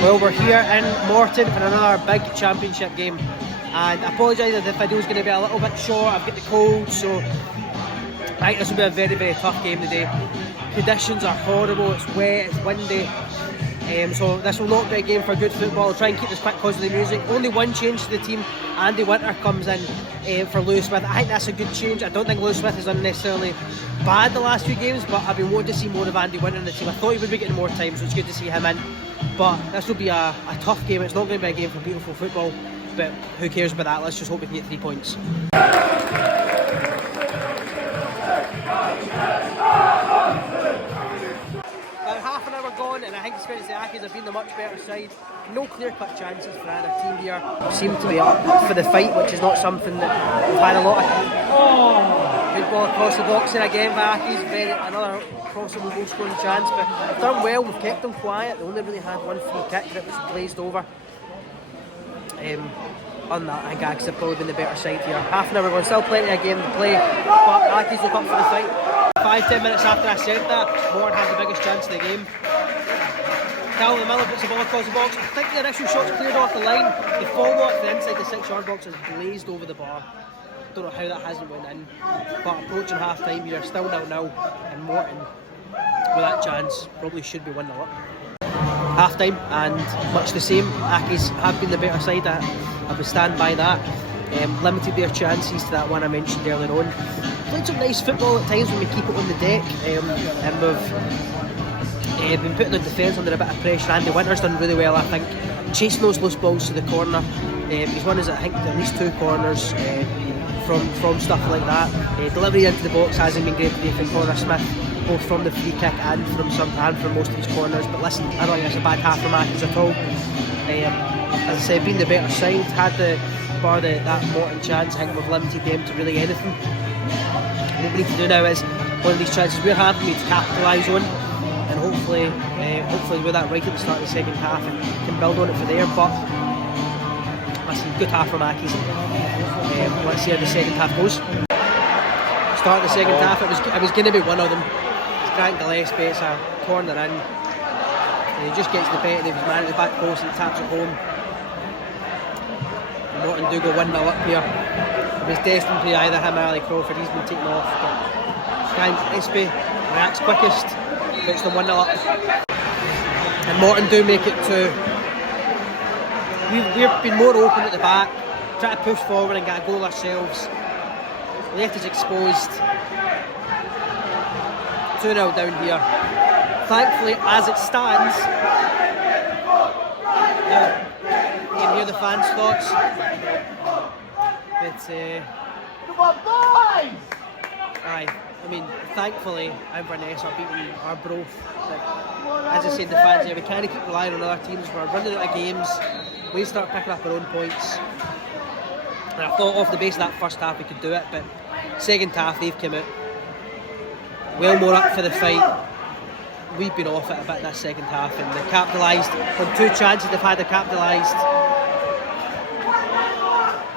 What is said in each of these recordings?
Well, we're here in Morton for another big championship game, and I apologise if the video's going to be a little bit short. I've got the cold, so I think this will be a very, very tough game today. Conditions are horrible, it's wet, it's windy, so this will not be a game for good football. I'll try and keep this quick because of the music. Only one change to the team. Andy Winter comes in for Lewis Smith. I think that's a good change. I don't think Lewis Smith has done necessarily bad the last few games, but I've been wanting to see more of Andy Winter in the team. I thought he would be getting more time, so it's good to see him in. But this will be a tough game. It's not going to be a game for beautiful football, but who cares about that? Let's just hope we can get 3 points. About half an hour gone, and I think it's fair to say Accies have been the much better side. No clear-cut chances for either team here. Seem to be up for the fight, which is not something that we've had a lot of. Good ball across the box and again by Accies. Another possible goal scoring chance, but we've done well. We've kept them quiet. They only really had one free kick that was glazed over. On that, I think Accies have probably been the better side here. Half an hour gone, still plenty of game to play, but Accies look up for the fight. 5-10 minutes after I said that, Morton had the biggest chance of the game. Calvin Miller puts the ball across the box. I think the initial shot's cleared off the line. The follow-up inside the 6-yard box is blazed over the bar. Don't know how that hasn't went in, but approaching half time here, still 0-0, and Morton with that chance probably should be 1-0 up. Half time, and much the same. Accies have been the better side. I would stand by that. Limited their chances to that one I mentioned earlier on. Played some nice football at times when we keep it on the deck, and we've been putting the defence under a bit of pressure. Andy Winter's done really well, I think, chasing those loose balls to the corner. He's won, I think, at least 2 corners from stuff like that. Delivery into the box hasn't been great for Nathan Smith, both from the free kick and from most of his corners. But listen, I don't think it's a bad half from Accies at all. As I say, being the better side, had that Morton chance, I think we've limited them to really anything. What we need to do now is, one of these chances we're having, we need to capitalise on, and hopefully with that right at the start of the second half and can build on it for there. But listen, good half from Accies. Let's see how the second half goes. Start of the second half, it was going to be one of them. It's Grant Gillespie, it's a corner in, and he just gets the better of his man at the back post and taps it home. Morton do go 1-0 up here. It was destined to be either him or Ali Crawford. He's been taken off, but Grant Gillespie reacts quickest, puts them 1-0 up, and Morton do make it 2. We've been more open at the back, try to push forward and get a goal ourselves. Left is exposed. 2-0 down here. Thankfully, as it stands, you can hear the fans' thoughts. I mean, thankfully, Inverness are beating Arbroath. As I said, the fans here, we can't keep relying on other teams. We're running out of games. We start picking up our own points. And I thought off the base of that first half we could do it, but second half they've come out well more up for the fight. We've been off it a bit this second half, and they capitalised on 2 chances they've had. They capitalised,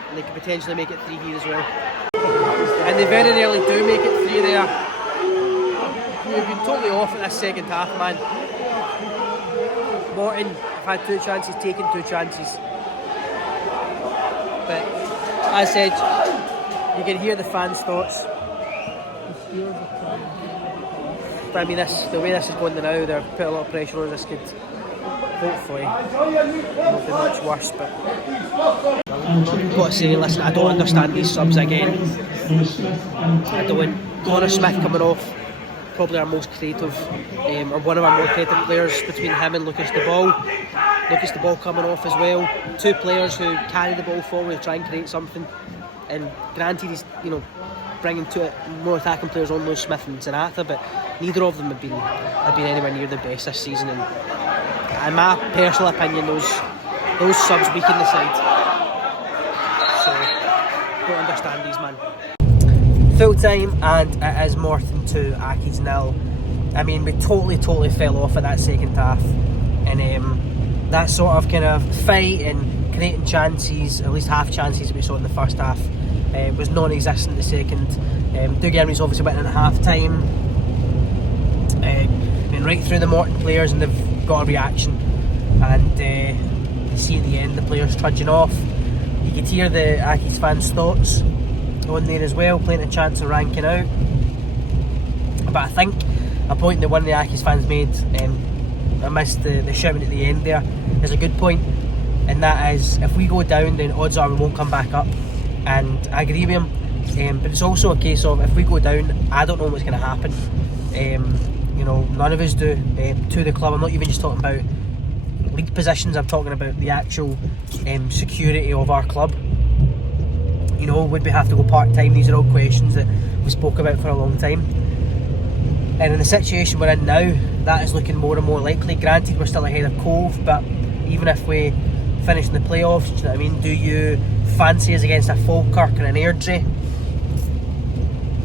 and they could potentially make it 3 here as well. And they very rarely do make it 3 there. We've been totally off at this second half, man. Morton have had 2 chances, taken 2 chances. But as I said, you can hear the fans' thoughts. But I mean, the way this is going now, they're putting a lot of pressure on this kid. Hopefully, not be much worse. But I've got to say, listen, I don't understand these subs again. I don't. Connor Smith coming off, probably our most creative, or one of our more creative players between him and Lucas de Ball. Lucas de Ball coming off as well. 2 players who carry the ball forward, try and create something. And granted, he's bringing 2 more attacking players on, Lewis Smith and Zanatha, but neither of them have been anywhere near the best this season. And in my personal opinion, those subs weaken the side. So don't understand these, man. Full time, and it is Morton 2, Accies 0. I mean, we totally fell off at that second half, and that sort of kind of fight and creating chances, at least half chances that we saw in the first half, was non-existent in the second. Doug Emery's obviously went in at half time, been right through the Morton players, and they've got a reaction. and you see at the end the players trudging off. You could hear the Accies fans' thoughts on there as well, playing a chance of ranking out. But I think a point that one of the Accies fans made, I missed the shouting at the end there, is a good point, and that is, if we go down, then odds are we won't come back up. And I agree with him, but it's also a case of, if we go down, I don't know what's going to happen. You know, none of us do, to the club. I'm not even just talking about league positions, I'm talking about the actual security of our club. You know, would we have to go part-time? These are all questions that we spoke about for a long time. And in the situation we're in now, that is looking more and more likely. Granted, we're still ahead of Cove, but even if we finish in the playoffs, do you know what I mean? Do you fancy us against a Falkirk and an Airdrie?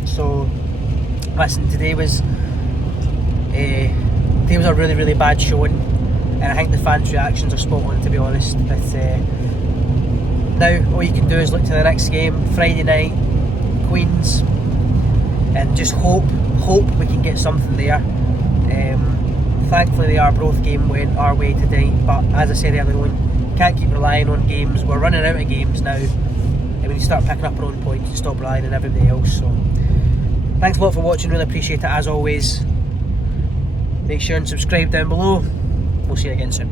So, listen, today was a really, really bad showing, and I think the fans' reactions are spot on, to be honest. But now all you can do is look to the next game, Friday night, Queens, and just hope we can get something there. Thankfully the Arbroath game went our way today, but as I said earlier on, can't keep relying on games. We're running out of games now, and when you start picking up our own points, you stop relying on everybody else. So thanks a lot for watching, really appreciate it as always. Make sure and subscribe down below. We'll see you again soon.